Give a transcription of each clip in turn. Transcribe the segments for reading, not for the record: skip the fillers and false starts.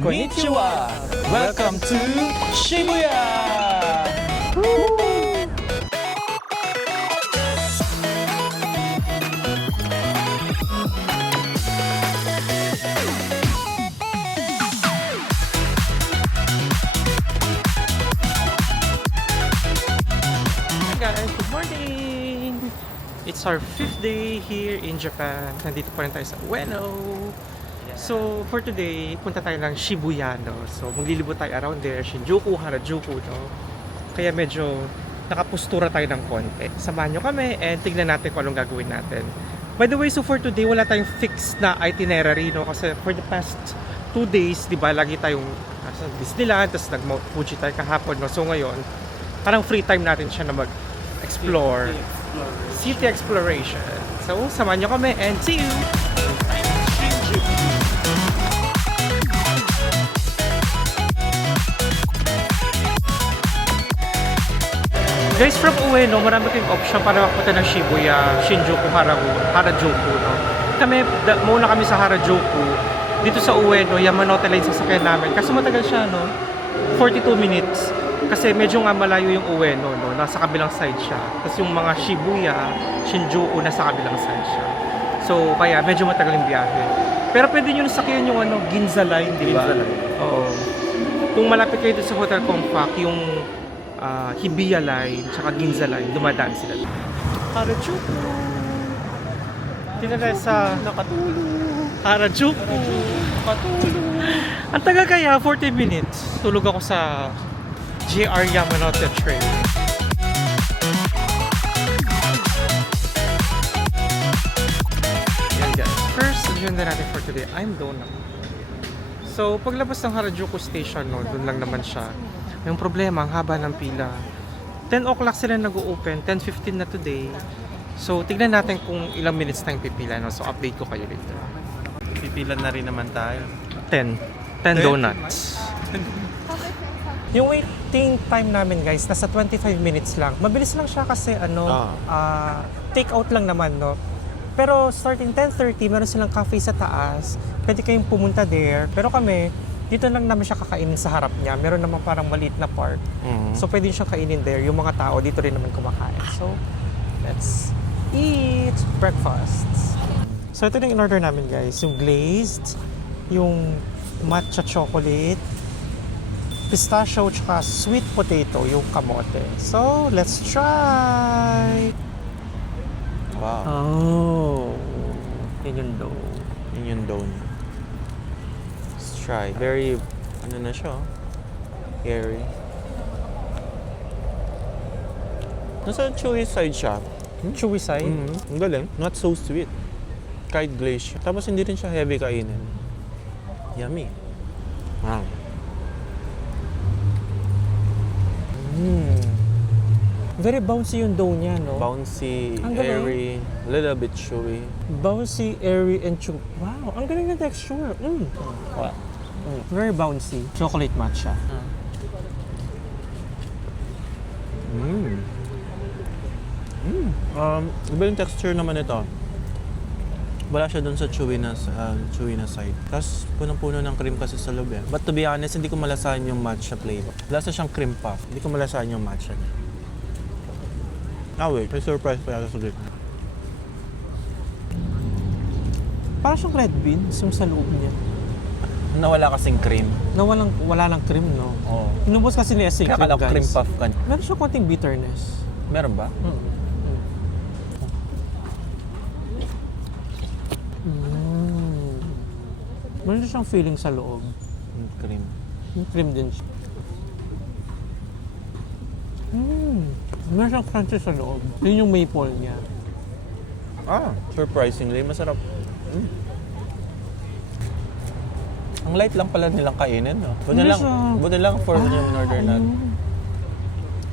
Konnichiwa! Welcome to Shibuya! Hi guys, good morning! It's our 5th day here in Japan. Nandito pa rin tayo sa Ueno. So, for today, punta tayo ng Shibuya, no? So, maglilibot tayo around there, Shinjuku, Harajuku, no? Kaya medyo nakapustura tayo ng konti. Samahan nyo kami and tignan natin kung anong gagawin natin. By the way, so for today, wala tayong fixed na itinerary, no? Kasi for the past 2 days, di ba, lagi tayong nasa Disneyland, tapos nag-Mount Fuji tayo kahapon, no? So, ngayon, parang free time natin siya na mag-explore. City exploration. So, samahan nyo kami and see you! Guys, from Ueno, marami kayong option para mapunta ng Shibuya, Shinjuku, Harajuku, no? Muna kami sa Harajuku. Dito sa Ueno, Yamanote Line sasakyan namin. Kasi matagal siya, no? 42 minutes. Kasi medyo nga malayo yung Ueno, no? Nasa kabilang side siya. Tapos yung mga Shibuya, Shinjuku, nasa kabilang side siya. So, kaya medyo matagal yung biyahe. Pero pwede nyo nasakyan yung Ginza Line, di ba? Ginza Line. Oo. Kung malapit kayo sa Hotel Compact, yung Hibiya Line, tsaka Ginza Line, dumadaan sila. Harajuku! Tinalay sa Harajuku! Ang taga kaya, 40 minutes. Tulog ako sa JR Yamanote train. Yan guys. First, agenda natin for today, I'm Donut. So, paglabas ng Harajuku Station, no, doon lang naman siya. Yung problema, ang haba ng pila. 10 o'clock sila nag-open, 10:15 na today. So, tignan natin kung ilang minutes tayong pipila. No? So, update ko kayo later. Pipila na rin naman tayo. 10 donuts. Yung waiting time namin guys, nasa 25 minutes lang. Mabilis lang siya kasi take out lang naman, no? Pero starting 10:30, meron silang cafe sa taas. Pwede kayong pumunta there. Pero kami, dito lang namin siya kakainin sa harap niya. Meron naman parang maliit na park. So, pwede siya kainin there. Yung mga tao, dito rin naman kumakain. So, let's eat breakfast. So, ito yung in-order namin, guys. Yung glazed, yung matcha chocolate, pistachio, tsaka sweet potato, yung kamote. So, let's try! Wow. Oh, yun yung dough. Yun yung donut. Let's try. Very, ano na siya, airy. Nasa chewy side siya. Chewy side. Ang galing. Not so sweet. Kahit glaze siya. Tapos hindi rin siya heavy kainin. Yummy. Wow. Very bouncy yung dough niya, no? Bouncy, Ang galing. airy, little bit chewy. Bouncy, airy, and chewy. Wow, ang galing ng texture. Wow. Very bouncy. Chocolate matcha. Iba yung texture naman ito. Wala siya dun sa chewy na side. Tapos punong-puno ng cream kasi sa loob eh. But to be honest, hindi ko malasahan yung matcha flavor. Lasa siyang cream puff. Hindi ko malasahan yung matcha niya. Wait. May surprise pa yata sa gitna. Parang siyang red beans yung sa loob niya. Nawala kasing cream. Wala ng cream, no? Oo. Inubos kasi ni Essay Kaya Cream, kala ko guys. cream puff ka. Meron siyang konting bitterness. Meron ba? Meron siyang feeling sa loob. Cream. Yung cream din siya. Meron siyang crunchy sa loob. Yun yung maple niya. Surprisingly, masarap. Ang light lang pala nilang kainin, no? Buti lang for yung order natin.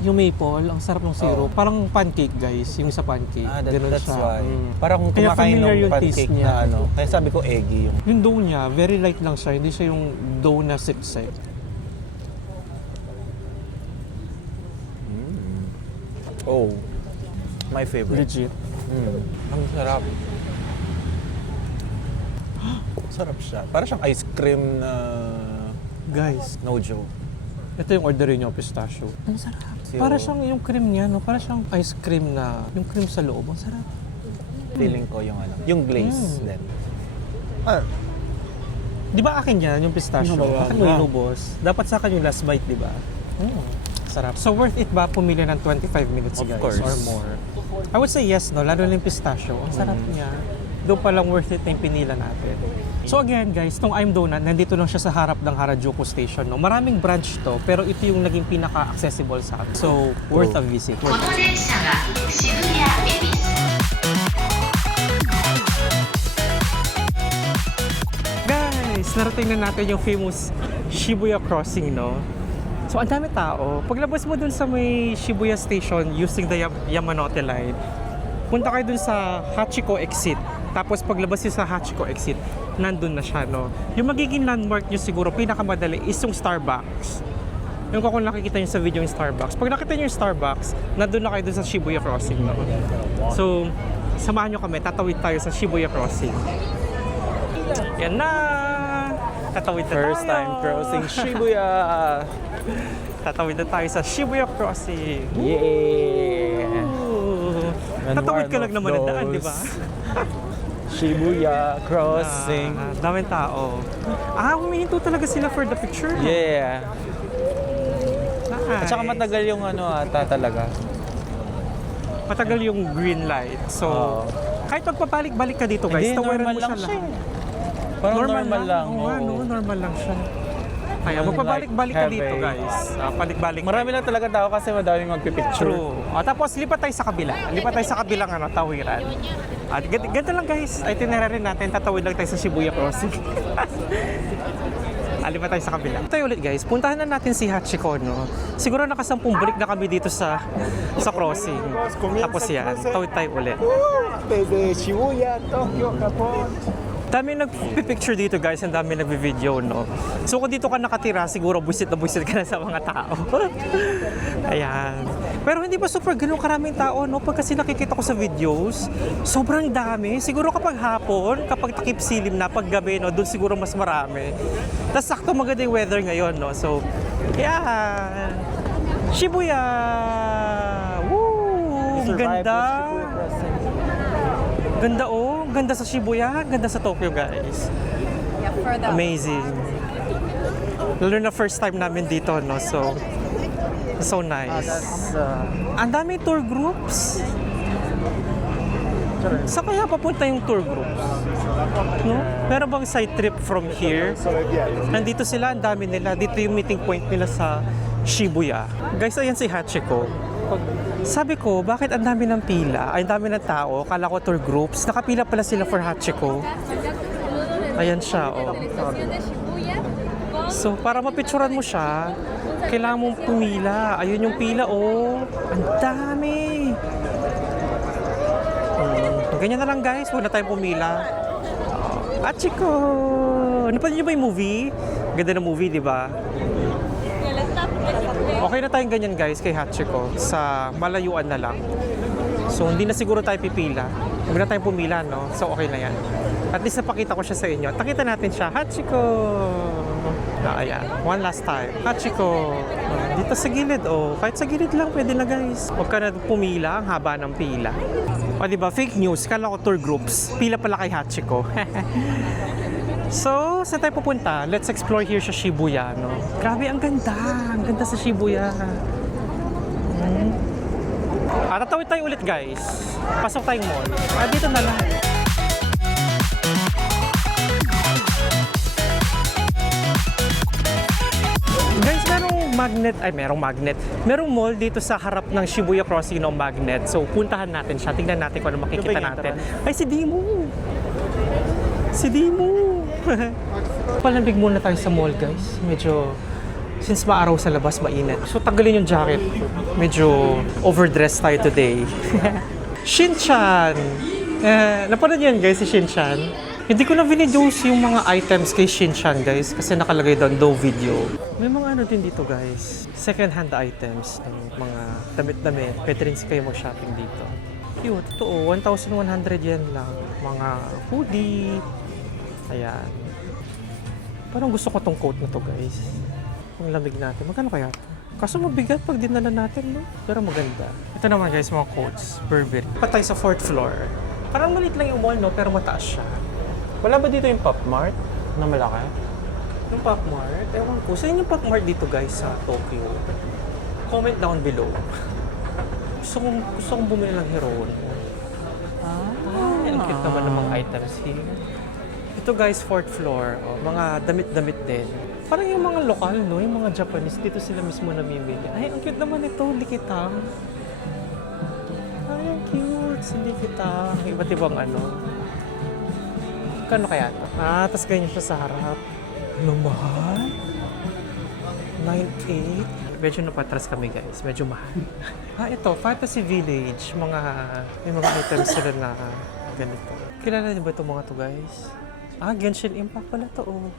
Yung maple, ang sarap ng syrup. Parang pancake, guys. Yung sa pancake. Ganun That's siya. why. Parang kung Kaya kumakain familiar ng yung taste pancake niya. na kaya sabi ko eggy yung. Yung dough niya, very light lang siya. Hindi siya yung dough na sip-sip. Oh, my favorite. Legit. Ang sarap. Sarap siya. Para siyang ice cream na Guys, No joke. ito yung orderin nyo, pistachio. Ang sarap. Zero. Para siyang yung cream niya, no? Para siyang ice cream na, yung cream sa loob. Ang sarap. Feeling ko yung ano, yung glaze din. Di ba akin yan, yung pistachio? Ano ba yan? Akin mo inubos. Dapat sa akin yung last bite, di ba? Sarap. So worth it ba pumili ng 25 minutes, Of guys? course. Or more? I would say yes, no? Lalo na yung pistachio. Ang sarap niya. Doon palang worth it na yung pinila natin. So again, guys, tong I'm Donut, nandito lang siya sa harap ng Harajuku Station. No? Maraming branch to, pero ito yung naging pinaka-accessible sa atin. So, worth a visit. この電車が渋谷恵比寿 Guys, narating na natin yung famous Shibuya Crossing, no? So, ang dami tao. Paglabas mo dun sa may Shibuya Station using the Yamanote Line, punta kayo dun sa Hachiko exit. Tapos paglabas nyo sa Hachiko exit, nandun na siya, no? Yung magiging landmark nyo siguro, pinakamadali is yung Starbucks. Yung kung nakikita nyo sa video yung Starbucks. Pag nakita nyo yung Starbucks, nandun na kayo dun sa Shibuya Crossing, no? So, samahan nyo kami, tatawid tayo sa Shibuya Crossing. Yan na! Tatawid na First tayo! time crossing Shibuya! Tatawid na tayo sa Shibuya Crossing! Yeah! Ooh. And Tatawid ka one lang of naman ng daan, di ba? Shibuya crossing. Daming tao. Humihinto talaga sila for the picture. Yeah. Nice. At saka matagal yung ano ata talaga. Matagal yung green light. So, Oo. kahit magpabalik-balik ka dito, guys, Hindi, tawaran normal mo lang siya siya. lang. Parang normal lang. Oo, ano, normal lang siya. Kaya Like magpabalik-balik ka dito, heaven. guys. Balik-balik. Marami lang talaga tao kasi madaming magpipicture. True. Tapos lipat tayo sa kabila. Lipat tayo sa kabilang tawiran. At ganito lang, guys. Itinerary natin. Tatawid lang tayo sa Shibuya Crossing. Lipat tayo sa kabila. Tayo ulit, guys. Puntahan na natin si Hachiko, no? Siguro nakasampung balik na kami dito sa crossing. Tapos yan. Tawid tayo ulit. Desde Shibuya, Tokyo, Japón. Dami nagpipicture dito, guys, ang dami nagbi-video, no? So kung dito ka nakatira, siguro buisit na buisit ka na sa mga tao. Ayan. Pero hindi pa super ganun karaming tao, no? Pag kasi nakikita ko sa videos, sobrang dami. Siguro kapag hapon, kapag takip silim na, pag gabi, no? Doon siguro mas marami. Tapos sakto maganda yung weather ngayon, no? So, yan. Shibuya! Woo! Ang ganda! Ganda, oh. Ganda sa Shibuya, ganda sa Tokyo, guys. Amazing. Lalo na first time namin dito, no? So nice. Ang dami tour groups. Saan kaya papunta yung tour groups? No? Meron bang side trip from here? Nandito sila, ang dami nila. Dito yung meeting point nila sa Shibuya. Guys, ayan si Hachiko. Sabi ko, bakit ang dami ng pila? Ay, ang dami ng tao. Kala ko tour groups. Nakapila pala sila for Hachiko. Ayan siya, oh. So, para mapicturan mo siya, kailangan mong pumila. Ayun yung pila, oh. Ang dami. Ganyan na lang, guys. Huwag na tayong pumila. Hachiko! Napanood niyo ba yung movie? Ganda ng movie, di ba? Okay na tayong ganyan, guys, kay Hachiko. Sa malayuan na lang. So, hindi na siguro tayo pipila. Huwag na tayong pumila, no? So, okay na yan. At least napakita ko siya sa inyo. Takita natin siya. Hachiko! Ayan. One last time. Hachiko! Dito sa gilid, oh. Kahit sa gilid lang, pwede na, guys. Huwag ka na pumila. Ang haba ng pila. O, diba? Fake news. Kala ko tour groups. Pila pala kay Hachiko. So, saan tayo pupunta? Let's explore here sa Shibuya, no? Grabe, ang ganda. Ang ganda sa Shibuya. Tatawid tayo ulit, guys. Pasok tayong mall. Dito na lang. Guys, merong magnet. Merong mall dito sa harap ng Shibuya Crossing ng magnet. So, puntahan natin siya. Tingnan natin kung ano makikita natin. Ay, si Dimo! Si Dimo! Palambig muna tayo sa mall, guys. Medyo, since maaraw sa labas, mainit. So, tanggalin yung jacket. Medyo overdressed tayo today. Shin-chan! Napanood yan, guys, si Shin-chan. Hindi ko na vinidose yung mga items kay Shin-chan, guys, kasi nakalagay doon, no video. May mga ano din dito, guys. Second-hand items ng mga damit-damit. Pwede rin kayo mag-shopping dito. Cute, totoo. 1,100 yen lang. Mga hoodie. Ayan. Parang gusto ko tong coat na to, guys. Ang lamig natin. Magkano kaya to? Kaso mabigat pag dinala natin, no? Pero maganda. Ito naman, guys, mga coats. Burberry. Patay sa 4th floor. Parang maliit lang yung mall, no? Pero mataas siya. Wala ba dito yung Pop Mart na malaki? Yung Pop Mart? Ewan ko. Saan yung Pop Mart dito, guys, sa Tokyo? Comment down below. Gusto kong bumili ng Heron. Ang cute naman ng mga items here. Ito guys, 4th floor. Oh, mga damit-damit din. Parang yung mga lokal, no? Yung mga Japanese, dito sila mismo namimili. Ay, ang cute naman ito. Likitang. Ay, ang cute. Si Likitang. Iba't ibang ano. Kano kaya ito? Tas ganyan siya sa harap. Mahal? 9.8? Medyo napatras kami guys. Medyo mahal. Ito. Fantasy Village. May mga items sila na ganito. Kilala niyo ba itong mga to guys? Genshin Impact pala to. Oh.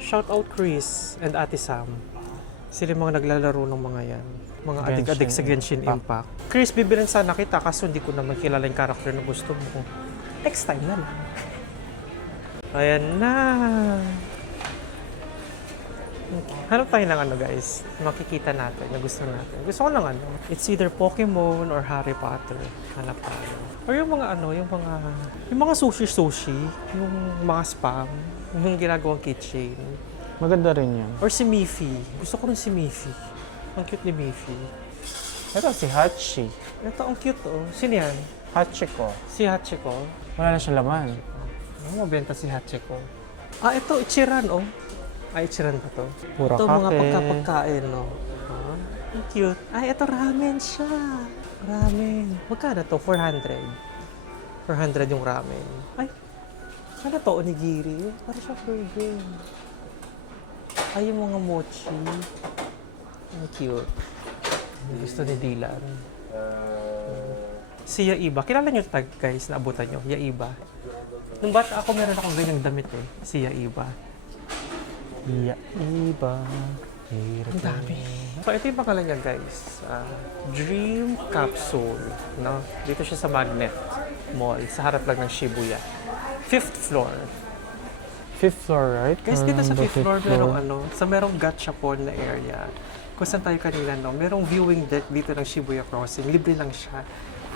Shout out Chris and Ate Sam. Sila yung mga naglalaro ng mga yan. Mga adik-adik sa Genshin Impact. Chris, bibilan sana kita kaso hindi ko naman kilala yung character na gusto mo. Next time na lang. Ayan na. Hanap tayo ng ano guys, makikita natin na gusto natin. Gusto ko ng ano, it's either Pokemon or Harry Potter. Hanap tayo. Or yung mga ano, yung mga sushi, yung mga spam, yung ginagawang keychain. Maganda rin yan. Or si Miffy. Gusto ko rin si Miffy. Ang cute ni Miffy. Ito si Hachi. Ito ang cute oh. Sino yan? Hachiko. Si Hachiko. Wala na siya laman. Ano mabenta si Hachiko? Ito Ichiran oh. Ichiran ba to? Pura Ito mga kape. pagkapagkain, no? Ang cute. Ito ramen siya. Ramen. Magkano to? 400. 400 yung ramen. Ano to? Onigiri? Para siya burger. Yung mga mochi. Ang cute. Gusto ni Dylan. Si Yaiba. Kilala niyo tag guys, naabutan niyo? Yaiba. Nung bata ako, meron akong ganyang damit eh. Si Yaiba. Yaiba. Ang dami. So, ito yung pangalan niya, guys. Dream Capsule. No? Dito siya sa Magnet Mall. Sa harap lang ng Shibuya. 5th floor. 5th floor, right? Guys, dito sa 5th floor, merong gachapon na area. Kung saan tayo kanina, no? Merong viewing deck dito ng Shibuya Crossing. Libre lang siya.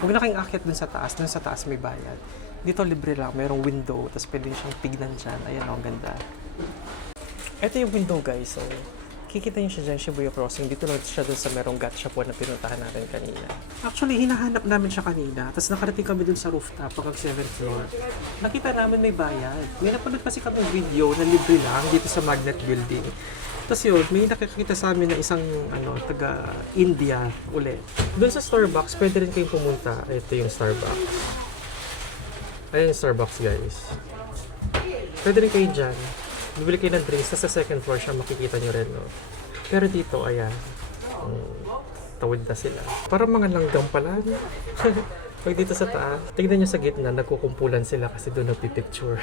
Huwag na kayong akyat dun sa taas. Dun sa taas may bayad. Dito libre lang. Merong window. Tapos pwede siyang tignan dyan. Ayan, ang ganda. Ito yung window, guys. So, kikita niyo siya dyan, Shibuya Crossing. Dito lang siya dun sa merong gachapon na pinuntahan natin kanina. Actually, hinahanap namin siya kanina. Tapos nakarating kami dun sa rooftop, pagka 7th floor. Nakita namin may bayad. May napanood kasi kami video na libre lang dito sa Magnet Building. Tapos yun, may nakikita sa amin na isang taga-India ulit. Doon sa Starbucks, pwede rin kayong pumunta. Ito yung Starbucks. Ayan yung Starbucks, guys. Pwede rin kayo dyan. Bibili kayo ng drinks, sa 2nd floor siya, makikita nyo rin, no? Pero dito, ayan, tawid na sila. Parang mga langgam pala, no? Pag dito sa taas, tignan nyo sa gitna, nagkukumpulan sila kasi doon nagpipicture.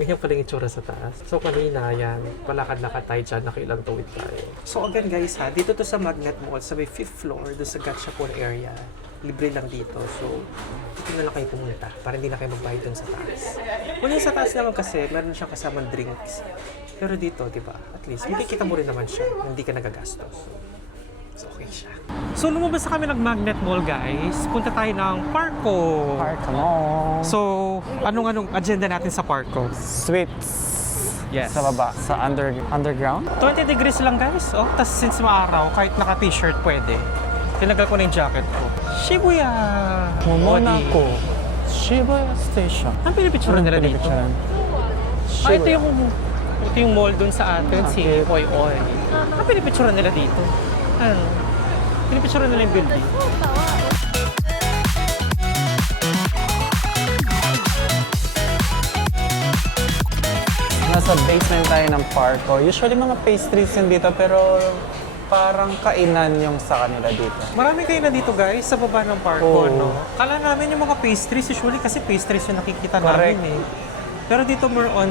Ganyan pala yung itsura sa taas. So kanina, ayan, palakad-lakad tayo dyan, nakilang tawid tayo. So again guys ha, dito to sa Magnet Mall, sa may 5th floor, doon sa Gachapon area. Libre lang dito. So, dito na lang kayo pumunta para hindi na kayo magbayad dun sa taas. Kung yung sa taas naman kasi, meron siyang kasamang drinks. Pero dito, di ba? At least, makikita mo rin naman siya. Hindi ka nagagastos. So, okay siya. So, lumabas na kami ng Magnet Mall, guys. Punta tayo ng Parco. Park Mall. So, anong agenda natin sa Parco? Sweets. Yes. Sa baba. Sa underground. 20 degrees lang, guys. Oh, tas since maaraw, kahit naka-t-shirt pwede. Tinagal ko na yung jacket ko. Shibuya! Monaco. Shibuya Station. Ang pinipicturean nila dito. Ito yung mall dun sa atin, si Oi Oi. Ang pinipicturean nila dito. Ano? Pinipicturean nila yung building. Nasa basement tayo ng Parco. Usually mga pastries yun dito pero parang kainan yung sa kanila dito. Marami kayo na dito guys, sa baba ng Parco, no? Kala namin yung mga pastries, usually kasi pastries yung nakikita namin eh. Pero dito more on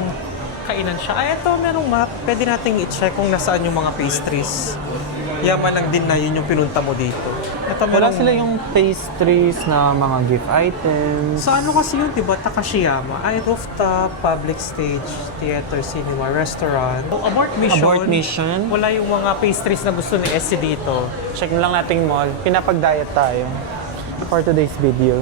kainan siya. Ito merong map. Pwede nating i-check kung nasaan yung mga pastries. Yaman lang din na yun yung pinunta mo dito. Ito Wala merong- sila yung pastries na mga gift items. Sa ano kasi yun, di ba? Takashiyama. Ay, rooftop, public stage, theater, cinema, restaurant. Abort mission. Abort mission. Wala yung mga pastries na gusto ni Essie dito. Check na lang natin yung mall. Pinapag-diet tayo for today's video.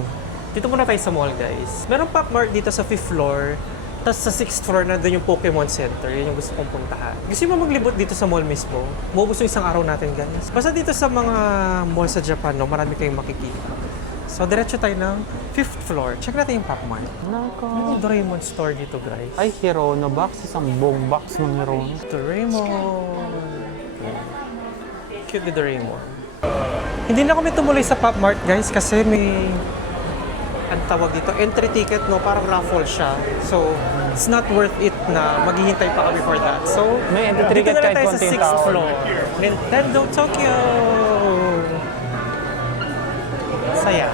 Dito muna tayo sa mall, guys. Merong Pop Mart dito sa 5th floor. Tapos sa 6th floor na doon yung Pokemon Center. Yun yung gusto kong puntahan. Gusto mo maglibot dito sa mall mismo? Maubos yung isang araw natin, guys. Basta dito sa mga mall sa Japan, no, marami kayong makikita. So, diretso tayo ng 5th floor. Check natin yung Pop Mart. May Doraemon store dito, guys. Ay, Hirono box. Isang buong box ng Hirono. Doraemon. Cute ni Doraemon. Hindi na kami tumuloy sa Pop Mart, guys, kasi may ang tawag dito, entry ticket, no? Parang raffle siya. So, it's not worth it na maghihintay pa kami for that. So, May entry dito ticket na lang kahit tayo sa konti yung 6th tao. floor. Nintendo Tokyo! Saya.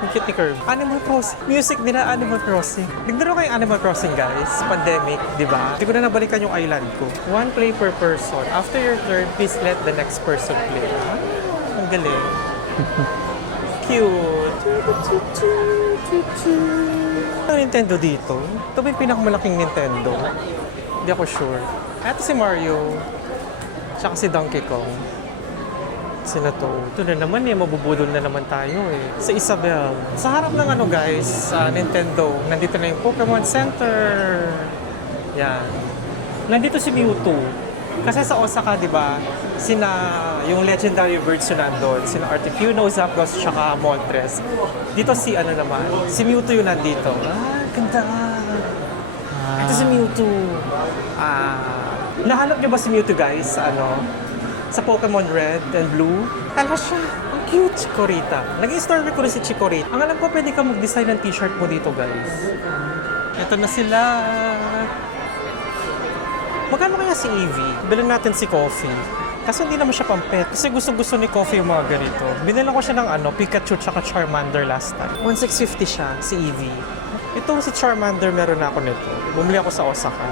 Ang cute ni Curve. Animal Crossing. Music din na Animal Crossing. Naglaro kayong Animal Crossing, guys. Pandemic, di ba? Hindi ko na nabalikan yung island ko. One play per person. After your turn, please let the next person play. Ang galing. Cute. Ang Nintendo dito. Ito ba yung pinakamalaking Nintendo? Hindi ako sure. Ito si Mario. Tsaka si Donkey Kong. Sila to. Ito na naman eh, mabubudol na naman tayo eh. Sa Isabel. Sa harap ng ano guys, Nintendo, nandito na yung Pokemon Center. Yan. Nandito si Mewtwo. Kasi sa Osaka, di ba, yung legendary birds yun nandun. Sina Articuno, Zapdos, tsaka Moltres. Dito si ano naman, si Mewtwo yun nandito. Ganda. Ito si Mewtwo. Nahanap niyo ba si Mewtwo guys? Sa Pokemon Red and Blue? Ano siya? Ang cute! Chikorita. Naging story ko rin si Chikorita. Ang alam ko, pwede ka mag-design ng t-shirt mo dito, guys. Ito na sila. Magkano kaya si Eevee? Bilhin natin si Coffee. Kasi hindi naman siya pang-pet. Kasi gusto ni Coffee yung mga ganito. Binilan ko siya ng Pikachu tsaka Charmander last time. 1,650 siya, si Eevee. Ito si Charmander, meron na ako nito. Bumili ako sa Osaka.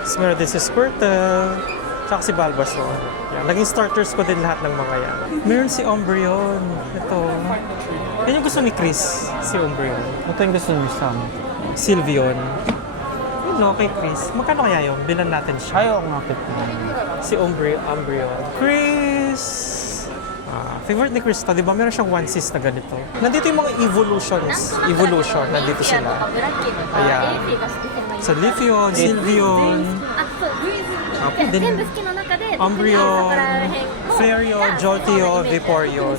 Tapos meron din si Squirtle. Tsaka si Bulbasaur. Yan. Naging starters ko din lahat ng mga yan. Meron si Umbreon. Ito. Yan yung gusto ni Chris, si Umbreon. Ito yung gusto niyo Sam. Sylveon. Yun no, kay Chris. Magkano kaya yun? Bilan natin siya. Ayaw nga kit ko. Si Umbreon. Chris! Favorite ni Chris to, di ba? Meron siyang one sis na ganito. Nandito yung mga evolution. Nandito sila. Ayan. So, Leafeon, Sylveon, 全部好きの中で Umbreon, そこら辺を Flareon, Jolteon, Vaporeon.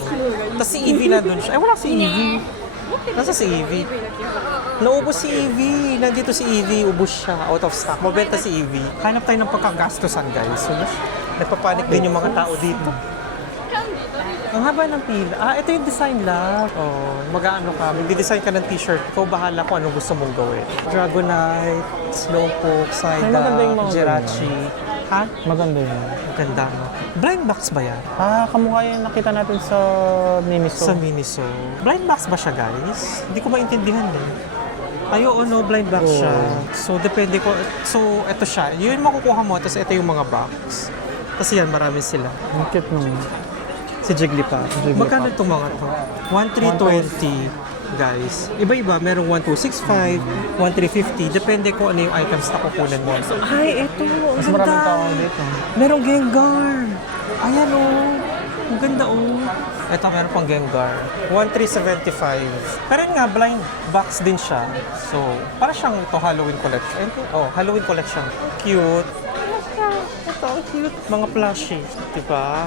Tapos si Eevee na dun siya. Ay, wala si Eevee. Nasa si Eevee? Naubos si Eevee. Nandito si Eevee. Ubos siya. Out of stock. Mabenta si Eevee. Hanap tayo ng pagkagastosan, guys. So, nagpapanik din yung mga tao dito. Ang haba ng pila. Ito yung design lab. Mag-aano ka. Magdi-design ka ng t-shirt. Ikaw bahala kung anong gusto mong gawin. Dragonite, Slowpoke, Ay, maganda yung Psyduck, mga Jirachi. Ha? Maganda yun. Maganda, no? Blind box ba yan? Kamukha yung nakita natin sa Miniso. Sa Miniso. Blind box ba siya, guys? Hindi ko maintindihan eh. Ay, oo, no, blind box siya. So, depende ko. So, ito siya. Yun yung makukuha mo, tapos ito yung mga box. Kasi yan, marami sila. Ang cute nung... Si Jigglypuff. Magkano itong mga to? 1,320, guys. Iba-iba. Merong 1,265, 1,350. Depende kung ano yung items na kukunin mo. Ay, ito. Ang Mas maraming ganda. tao dito. Merong Gengar. Ayan, oh. Ang ganda, oh. Ito, meron pang Gengar. 1,375. Pero yun nga, blind box din siya. So, para siyang ito Halloween collection. Halloween collection. Cute. Ito, ang cute. Mga plushie. Diba?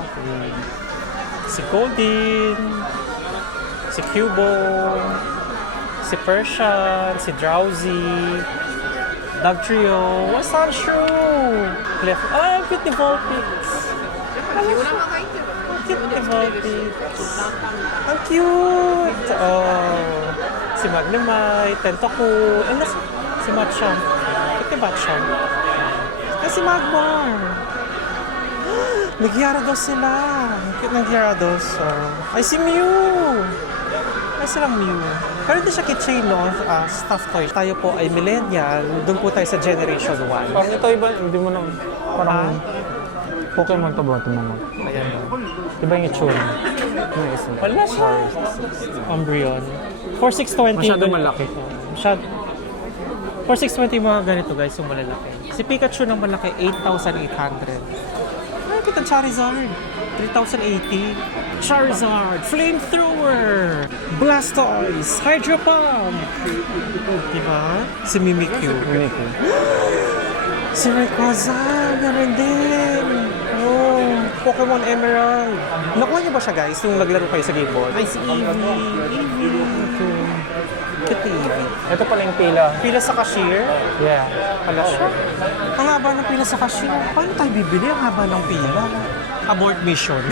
Si Goldin, si Cubone, si Persian, si Drowsy, Dugtrio, Wasanshu, Cliff. Ang cute ni Vulpix. Ang cute ni Vulpix. Ang cute! Si Magnemite, Tentacool, si Machamp. Cute ni Machamp. Si Magmar. May Gyarados sila. Ang cute ng Gyarados. Ay, si Mew! Ay, silang Mew. Pero hindi siya keychain, no? Stuffed toy. Tayo po ay millennial. Doon po tayo sa Generation 1. Parang ito iba, hindi mo na... Parang... Pokemon pa ba ito mga? Ayan. Diba yung itsura? Yung isa. Wala siya. Umbreon. 4620. Masyado malaki. Masyado. 4620 mga ganito guys, yung malalaki. Si Pikachu ng malaki, 8,800. Ay, kita Charizard. 3,080. Charizard, Flamethrower, Blastoise, Hydro Pump. Diba? Si Mimikyu. Mimikyu. Si Rayquaza, meron din. Oh, Pokemon Emerald. Nakuha niyo ba siya guys, nung naglaro kayo sa Game Boy? Ay, si Eevee. Cute Eevee. Ito pala yung pila. Pila sa cashier? Yeah. Pala siya. Ang haba ng pila sa cashier. Paano tayo bibili? Ang haba ng pila. Abort mission.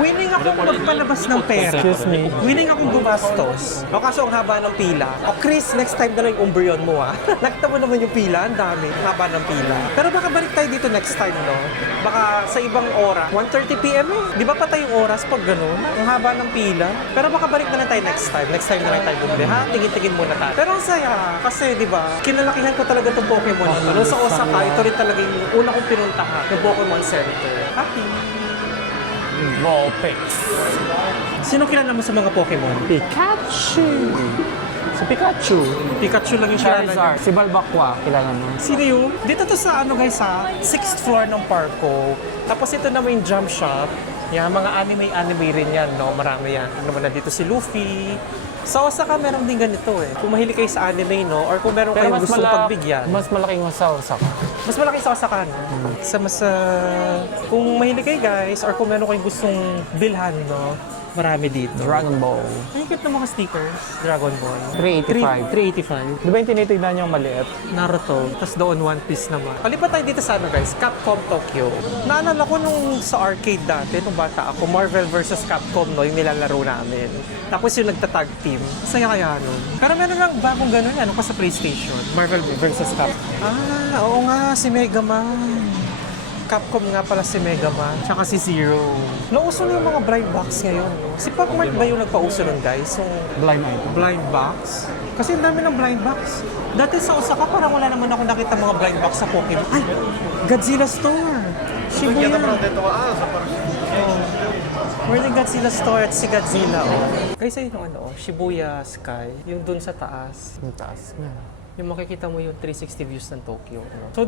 Winning akong magpalabas ng pera. Excuse me. Winning akong gumastos. O kaso ang haba ng pila. O Chris, next time na lang yung Umbreon mo ha. Nakita mo naman yung pila, ang dami. Ang haba ng pila. Pero baka balik tayo dito next time, no? Baka sa ibang oras. 1:30 PM eh. Di ba patay yung oras pag gano'n? Ang haba ng pila. Pero baka balik na lang tayo next time. Next time na lang tayo bumili. Ha? Tingin-tingin muna tayo. Pero ang saya. Kasi di ba, kinalakihan ko talaga itong Pokemon na to. Nung sa Osaka, ito rin talaga yung una kong pinuntahan. Yung Pokemon Center. Happy. Vulpix. Sino kilala mo sa mga Pokemon? Pikachu. Si Pikachu. Pikachu lang yung kilala niya. Charizard. Si Balbaqua, kilala mo. Sino yun? Dito to sa ano guys ha, 6th floor ng Parco. Tapos ito naman yung jump shop. Yan, mga anime rin yan, no? Marami yan. Ano naman na dito si Luffy. Sa Osaka, meron din ganito eh. Kung mahilig kayo sa anime, no? Or kung meron kayong gustong pagbigyan. Mas malaking sa Osaka. Mas malaki sa Osaka, no? Kung mahilig kayo guys, or kung meron kayong gustong bilhan, no? Marami dito. Dragon Ball. Ang higit ng mga stickers, Dragon Ball. 385. 385. Di ba yung tinitignan niyo maliit? Naruto. Tapos doon One Piece naman. Palipat tayo dito sa ano guys, Capcom Tokyo. Naalala ko nung sa arcade dati, nung bata ako, Marvel vs. Capcom, no, yung nilalaro namin. Tapos yung nagtatag team. Saya kaya nun. Pero meron lang bagong ganun, ano pa sa PlayStation. Marvel vs. Capcom. Ah, oo nga, si Mega Man. Capcom nga pala si Mega Man, tsaka si Zero. Nauso na yung mga blind box ngayon. No? Si Pacmart ba yung nagpauso nun guys? So, Blind item. blind box? Kasi ang dami ng blind box. Dati sa Osaka, parang wala naman ako nakita mga blind box sa Pokemon. Ay! Godzilla Store! Shibuya! Oh. Where the Godzilla Store at si Godzilla, oh. Guys, ayun yung ano, Shibuya Sky. Yung dun sa taas. Yung taas. Yung makikita mo yung 360 views ng Tokyo. No? So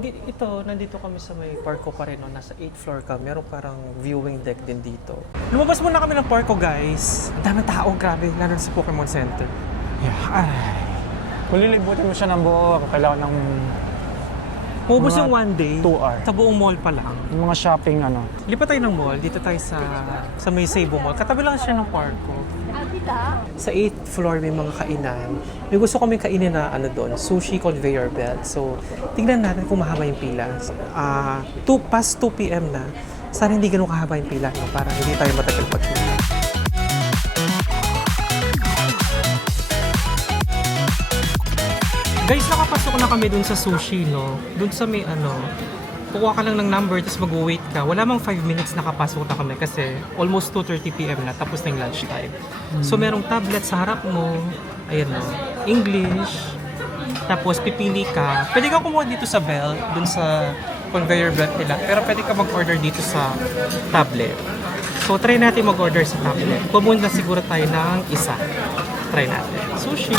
nandito kami sa may Parco pa rin. No? Nasa 8th floor kami. Meron parang viewing deck din dito. Lumabas muna kami ng Parco guys. Ang daming tao, grabe. Lalo sa Pokemon Center. Yeah. Ay. Kung lilibutin mo siya ng buo, kailangan ng Maubos mga yung one day. 2 hours. Sa buong mall pa lang. Yung mga shopping ano. Lipat tayo ng mall. Dito tayo sa may Seibu Mall. Katabi lang siya ng Parco. Sa 8th floor may mga kainan. May gusto kami kainin na ano doon, sushi conveyor belt. So, tingnan natin kung mahaba yung pila. Past 2 p.m. na. Sana hindi ganun kahaba yung pila, no? Para hindi tayo matagal paghinga. Guys, nakapasok na kami dun sa sushi, no? Dun sa may ano, kukuha ka lang ng number, tapos mag-wait ka. Wala mang 5 minutes nakapasok na kami kasi almost 2:30 p.m. na, tapos na yung lunchtime. So, merong tablet sa harap mo, ayan no, English, tapos pipili ka. Pwede ka kumuha dito sa belt, dun sa conveyor belt nila, pero pwede ka mag-order dito sa tablet. So, try natin mag-order sa tablet. Pumunta siguro tayo ng isa. Try natin. Sushi.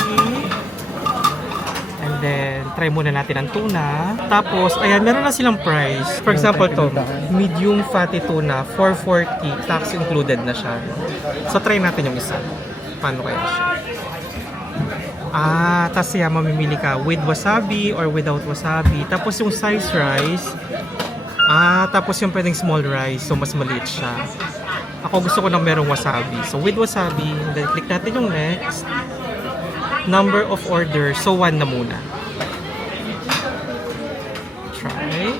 And then, try muna natin ang tuna. Tapos, ayan, meron na silang price. For example, to, medium fatty tuna, 440, tax included na siya. So, try natin yung isa. Paano kaya siya? Tapos yan, mamimili ka with wasabi or without wasabi. Tapos yung size rice, tapos yung pwedeng small rice, so mas maliit siya. Ako gusto ko ng merong wasabi. So, with wasabi, then click natin yung next. Number of orders, so 1 na muna. Try.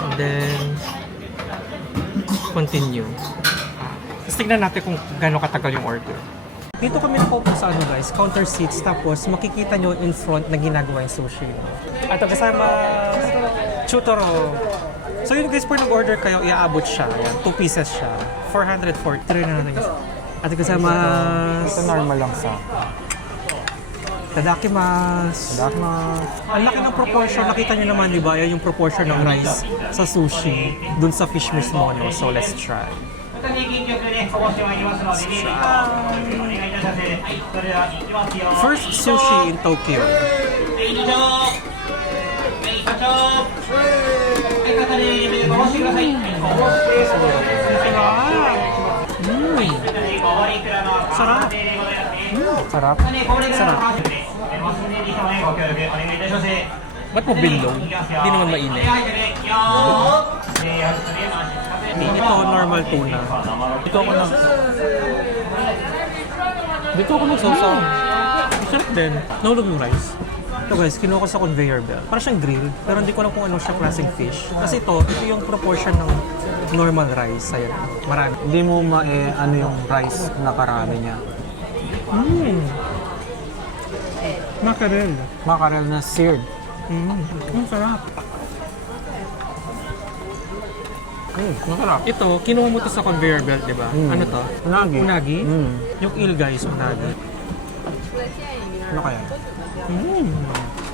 And then, continue. Tapos tignan natin kung gano'ng katagal yung order. Dito kami nakaupo sa ano guys, counter seats, tapos makikita nyo in front na ginagawa yung sushi. At kasama Chutoro. So yun guys, pag nag-order kayo, iaabot siya. Yan, 2 pieces siya. 443 na natin guys. At kasama... Ito normal lang sa Tadakimasu. Ang laki ng proportion. Nakita niyo naman, di ba? Yan yung proportion ng rice sa sushi. Dun sa fish mismo, no? So, let's try. First sushi in Tokyo. Sarap. Sarap. Sarap. Ba't mo bilog? Hindi naman mainit. Ito, normal tuna. Dito ako nagsasaw. Sarap din. Nahulog yung rice. Ito guys, kinuha ko sa conveyor belt. Para siyang grill, pero hindi ko alam kung ano siya klaseng fish. Kasi ito yung proportion ng normal rice. Ayan, marami. Hindi mo ano yung rice na karami niya. Mackerel. Mackerel na seared. Ang sarap. Masarap. Ito, kinuha mo to sa conveyor belt, di ba? Ano to? Unagi. Unagi? Yung eel guys, unagi. Ano kaya?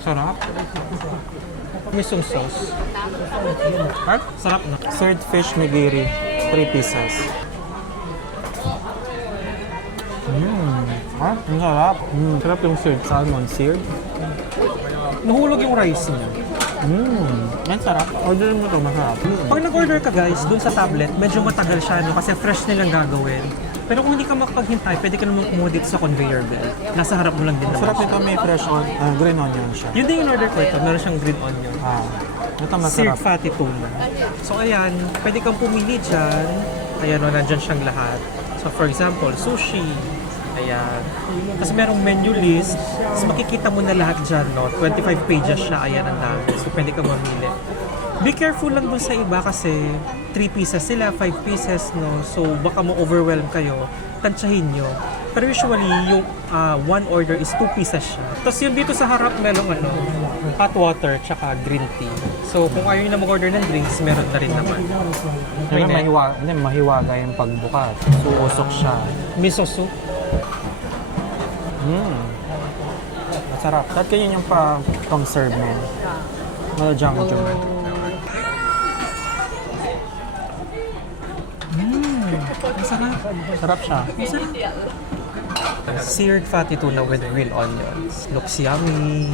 Sarap. Misong sauce. Sarap na. Seared fish nigiri. 3 pieces. Ang sarap. Sarap yung seared salmon. Seared? Nahulog yung rice niya. Ang sarap. Order mo to, masarap. Pag nag-order ka guys, dun sa tablet, medyo matagal siya, no? Kasi fresh nilang gagawin. Pero kung hindi ka makapaghintay, pwede ka naman kumuha dito sa conveyor belt. Nasa harap mo lang din naman Sarap siya. nito, may fresh green onion siya. Yun din yung order ko ito. Meron siyang green onion. Ito Seared masarap. fatty tuna. So ayan, pwede kang pumili dyan. Ayan o, nandyan siyang lahat. So for example, sushi. Ayan. Tapos merong menu list. Tapos makikita mo na lahat dyan, no? 25 pages siya. Ayan, ang dami. So pwede kang mamili. Be careful lang dun sa iba kasi 3 pieces sila, 5 pieces, no? So baka ma-overwhelm kayo. Tansyahin nyo. Pero usually, yung one order is 2 pieces siya. Tapos yung dito sa harap, merong hot water tsaka green tea. So kung ayaw nyo na mag-order ng drinks, meron na rin naman. Pero mahiwaga yung pagbukas. So, usok siya. Miso soup. Masarap. At ganyan yung pang-serve mo. Malajang dyan. Masarap. Sarap siya. Seared fatty tuna with grilled onions. Looks yummy.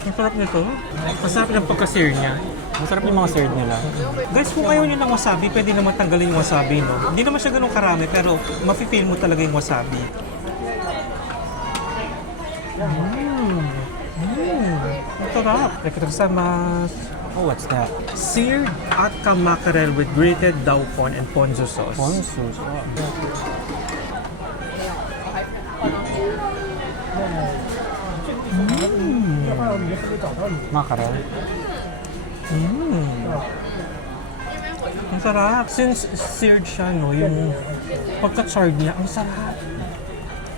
Ang sarap nito. Masarap ng pagka-sear niya. Masarap yung mga seared nila. Guys, kung ayaw nyo ng wasabi, pwede naman tanggalin yung wasabi, no? Hindi naman siya ganun karami, pero mafe-feel mo talaga yung wasabi. Ang sarap. Nekitosamasu. Oh, what's that? Seared atka mackerel with grated daupon and ponzu sauce. Ponzu. Mackerel. Ang sarap. Since seared siya, no, yung pagka-charred niya, ang sarap.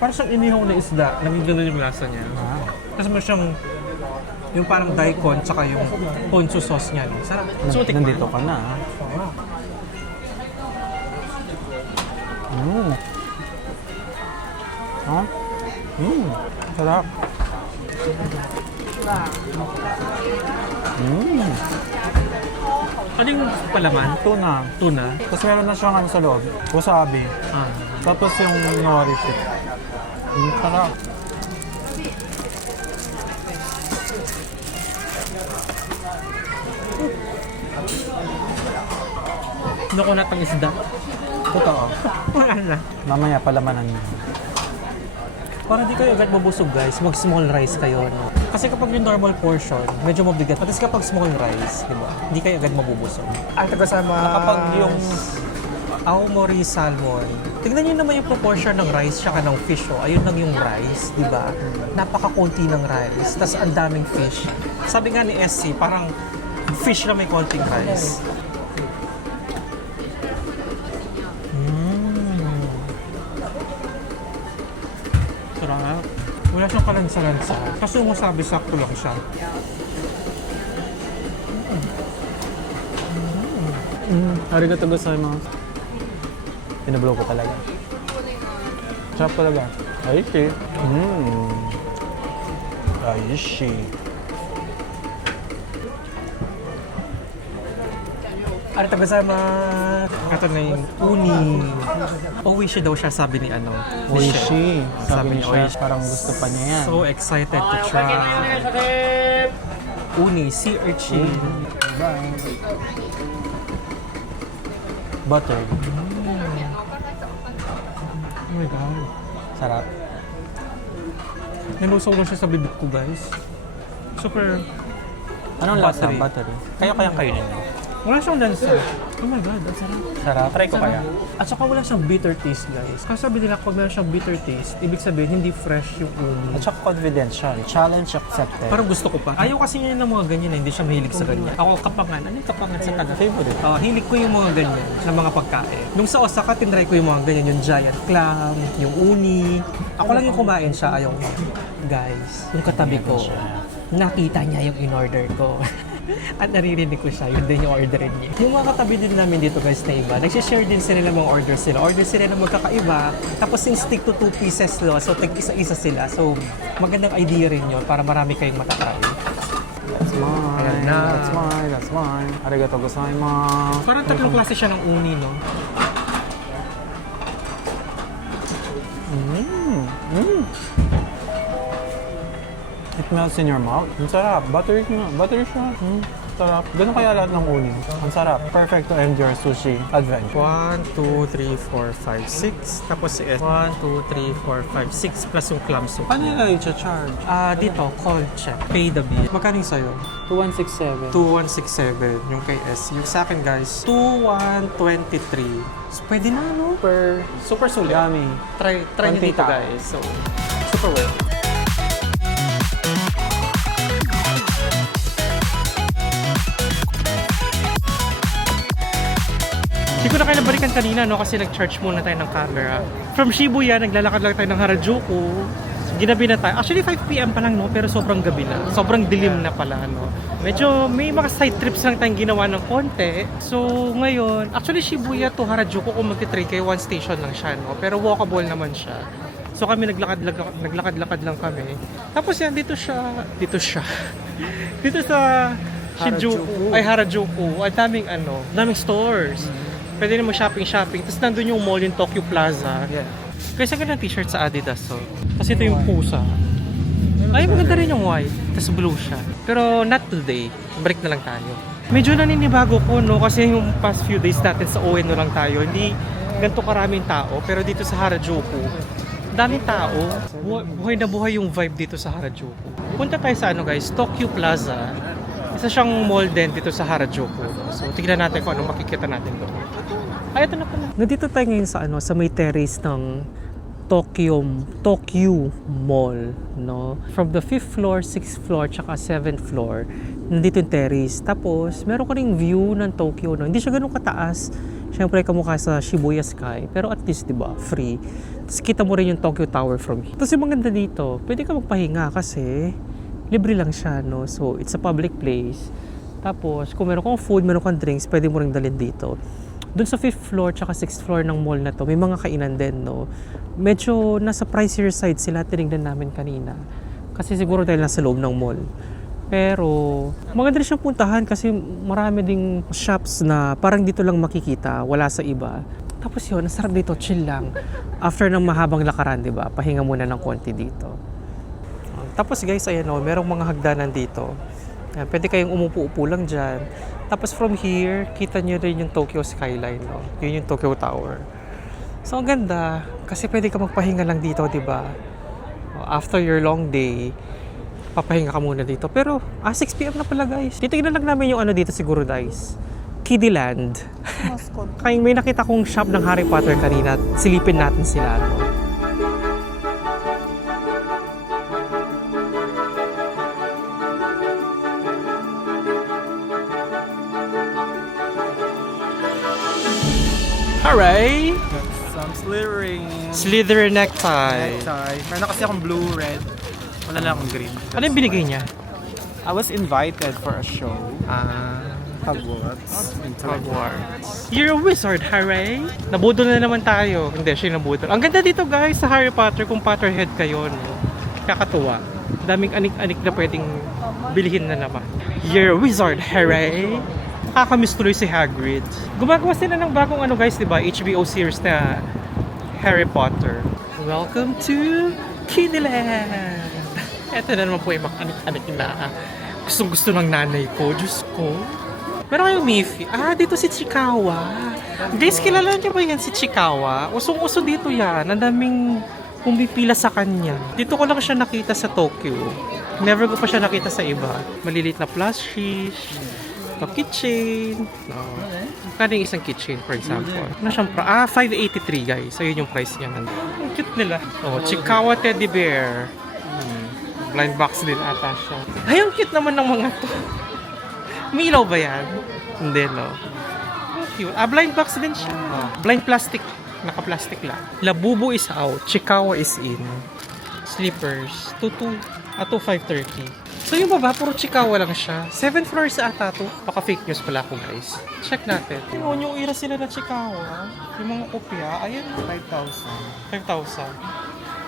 Parang siyang inihaw na isda. Naging ganun yung lasa niya. Tapos mo siyang yung parang daikon tsaka yung ponzu sauce niya. No? Sarap. So, tikman. Nandito ka na. Sarap. Ano yung palaman? Tuna. Tuna? Tapos meron na siyang sa loob. Wasabi. Tapos yung nori shit. Sarap. Nakunat ang isda. Totoo. Wala na. Mamaya palamanan niyo. Para di kayo agad mabusog guys, mag small rice kayo. No? Kasi kapag yung normal portion, medyo mabigat. At kapag small rice, di ba? Hindi kayo agad mabubusog. Ang tagasama Kapag yung Aomori salmon. Tingnan niyo naman yung proportion ng rice tsaka ng fish. Oh. Ayun lang yung rice, di ba? Napaka-konti ng rice. Tapos ang daming fish. Sabi nga ni SC, parang fish na may konting rice. Sarap. Wala siyang kalansa-lansa. Kasi yung wasabi sakto lang siya. Arigato gozaimasu. Pinablow ko talaga. Sarap talaga. Aishi. Aishi. Arigatou gozaimasu. Ito na yung uni. Oishi daw siya, sabi ni ano. Oishi. Sabi ni niya, Oishi. parang gusto pa niya yan. So excited to try. Uni, sea urchin. Bye. Butter. Oh my God. Sarap. Nalusaw lang siya sa bibig ko, guys. Super. Anong lasa? Buttery. Buttery. Kaya kainin niya. Wala siyang lansa. Oh my God, ang sarap. Sarap. Try ko kaya. At saka wala siyang bitter taste, guys. Kasi sabi nila, kung meron siyang bitter taste, ibig sabihin, hindi fresh yung uni. At saka confidential. Challenge accepted. Parang gusto ko pa. Ayaw kasi niya ng mga ganyan na hindi siya mahilig sa ganyan. Ako kapangan. Ano yung kapangan sa taga? Favorite. Hilig ko yung mga ganyan na mga pagkain. Nung sa Osaka, tinry ko yung mga ganyan. Yung giant clam, yung uni. Ako lang yung kumain siya. Ayaw ko. Guys, yung katabi ko, nakita niya yung in-order ko. At naririnig ko siya, yun din yung orderin niya. Yung mga katabi din namin dito guys na iba, nagsishare din sila ng mga orders sila. Order sila ng magkakaiba, tapos yung stick to 2 pieces lo, so tag isa-isa sila. So magandang idea rin yun para marami kayong matatry. That's mine. Ayan na. That's mine. That's mine. Arigato gozaimasu. Parang tatlong klase siya ng uni, no? It melts in your mouth. Ang sarap. Buttery nga. Buttery siya. Sarap. Ganun kaya lahat ng uni. Ang sarap. Perfect to end your sushi adventure. 1, 2, 3, 4, 5, 6. Tapos si S. 1, 2, 3, 4, 5, 6 plus yung clam soup. Paano nila i-charge? Dito, call check. Pay the bill. Magkano yung sa'yo? 2167. 2167 yung kay S. Yung sa akin guys, 2123. So, pwede na, no? Super sulit. Yummy. Try nyo dito Pantita. guys. So, super well. Hindi ko na kailan balikan kanina, no? Kasi nag-charge muna tayo ng camera. From Shibuya, naglalakad lang tayo ng Harajuku. Ginabi na tayo. Actually, 5 p.m. pa lang, no? Pero sobrang gabi na. Sobrang dilim na pala, no? Medyo may mga side trips lang tayong ginawa ng konti. So, ngayon, actually, Shibuya to Harajuku, kung magti-train kayo, one station lang siya, no? Pero walkable naman siya. So, kami naglakad-lakad lang kami. Tapos yan, dito dito sa Shinjuku, Harajuku. Ang daming stores. Pwede na mag-shopping. Tapos nandun yung mall, yung Tokyo Plaza. Yeah. Kasi ka ng t-shirt sa Adidas, so. Kasi ito yung pusa. Ay, maganda rin yung white. Tapos blue siya. Pero not today. Break na lang tayo. Medyo naninibago ko, no? Kasi yung past few days natin sa Ueno lang tayo. Hindi ganito karaming tao. Pero dito sa Harajuku, daming tao. Buhay na buhay yung vibe dito sa Harajuku. Punta tayo sa guys, Tokyo Plaza. Isa siyang mall din dito sa Harajuku. So, tignan natin kung anong makikita natin doon. Ay, ito na pala. Nandito tayo ngayon sa may terrace ng Tokyo Mall, no? From the 5th floor, 6th floor, tsaka 7th floor, nandito yung terrace. Tapos, meron ka ring view ng Tokyo, no? Hindi siya ganun kataas. Siyempre, kamukha sa Shibuya Sky. Pero at least, di ba, free. Tapos, kita mo rin yung Tokyo Tower from here. Tapos, yung maganda dito, pwede ka magpahinga kasi libre lang siya, no? So, it's a public place. Tapos, kung meron kang food, meron kang drinks, pwede mo rin dalhin dito. Doon sa 5th floor tsaka 6th floor ng mall na to, may mga kainan din, no? Medyo nasa pricier side sila, tinignan namin kanina. Kasi siguro dahil nasa loob ng mall. Pero, maganda rin siyang puntahan kasi marami ding shops na parang dito lang makikita, wala sa iba. Tapos yun, ang sarap dito, chill lang. After ng mahabang lakaran, di ba? Pahinga muna ng konti dito. Tapos guys, ayan o, merong mga hagdanan dito. Ayan, pwede kayong umupo-upo lang dyan. Tapos from here, kita nyo rin yung Tokyo skyline, no? Yun yung Tokyo Tower. So, ang ganda. Kasi pwede ka magpahinga lang dito, di ba? After your long day, papahinga ka muna dito. Pero, 6 p.m. na pala, guys. Titignan lang namin yung dito siguro, guys. Kiddyland. Kaya may nakita kong shop ng Harry Potter kanina. Silipin natin sila, no? Alright! Some slithering. Slither necktie. Meron kasi akong blue, red. Wala lang akong green. Ano yung binigay niya? I was invited for a show. Hogwarts. Hogwarts. You're a wizard, hooray! Nabudol na naman tayo. Hindi, siya yung nabudol. Ang ganda dito guys sa Harry Potter kung Potterhead kayo. No? Kakatuwa. Daming anik-anik na pwedeng bilhin na naman. You're a wizard, hooray! Nakakamiss tuloy si Hagrid. Gumagawa sila ng bagong ano guys, diba? HBO series na Harry Potter. Welcome to Kiddyland! Ito na naman po yung anik-anik na gustong-gusto ng nanay ko. Diyos ko. Meron kayong Miffy. Dito si Chikawa. Guys, kilala niyo ba yan si Chikawa? Usong-uso dito yan. Ang daming pumipila sa kanya. Dito ko lang siya nakita sa Tokyo. Never ko pa siya nakita sa iba. Malilit na plushies. Ito, keychain. No. Kaya yung isang keychain, for example. Ano siyang 583 guys. Ayun yung price niya. Ang cute nila. Oh, Chikawa Teddy Bear. Blind box din ata siya. Ay, ang cute naman ng mga to. May ilaw ba yan? Hindi, no? Ang cute. Blind box din siya. Blind plastic. Naka-plastic lang. Labubu is out. Chikawa is in. Slippers. 530. So yung baba, puro Chikawa lang siya. 7 floors ata to. Baka fake news pala ako, guys. Check natin. Yung ira sila na Chikawa. Yung mga kopya. Ayan. 5,000. 5,000.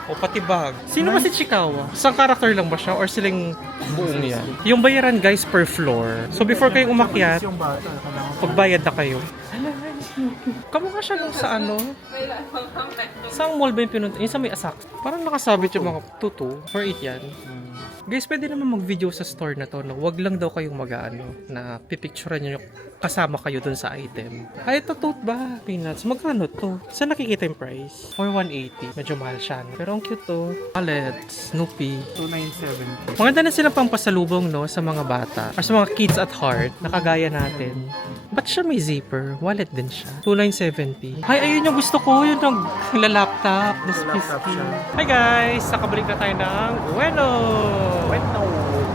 O pati bag. Sino ba si Chikawa? Isang character lang ba siya or silang buong yan? Yung bayaran guys per floor. So before kayong umakyat, pagbayad na kayo. Kamukha siya nung sa ano? Saan mall ba yung pinunta? Yung sa may asak. Parang nakasabit yung mga tutu. For it yan. Guys, pwede naman mag-video sa store na to. No? Wag lang daw kayong mag-ano na pipicturean nyo kasama kayo dun sa item. Ay, ito tote ba? Peanuts. Magkano to? Saan nakikita yung price? For 180. Medyo mahal siya. No? Pero ang cute to. Wallet. Snoopy. 2970. Maganda na silang pampasalubong no sa mga bata. Or sa mga kids at heart. Nakagaya natin. Ba't siya may zipper? Wallet din siya. 2970. Ay, ayun yung gusto ko. Yun yung laptop. Hi guys! Nakabalik na tayo ng Ueno!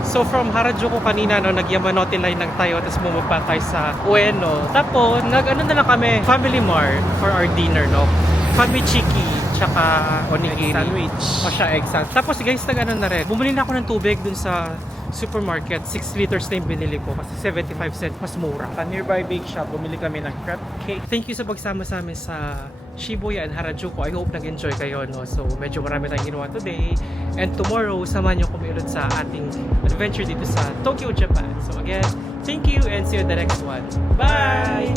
So from Harajuku kanina, no, nag-Yamanote line lang tayo, tapos bumaba tayo sa Ueno. Tapos, nag-ano na lang kami, Family Mart for our dinner, no? Famichiki, tsaka onigiri. Sandwich. O siya, egg sandwich. Tapos guys, nag-ano na rin. Bumili na ako ng tubig dun sa supermarket. 6 liters na yung binili ko kasi 75 cents mas mura. Sa nearby bake shop, bumili kami ng crepe cake. Thank you sa pagsama sa amin sa Shibuya and Harajuku. I hope nag-enjoy kayo, no? So, medyo marami tayong ginawa today. And tomorrow, samahan nyo kumiulod sa ating adventure dito sa Tokyo, Japan. So, again, thank you and see you in the next one. Bye!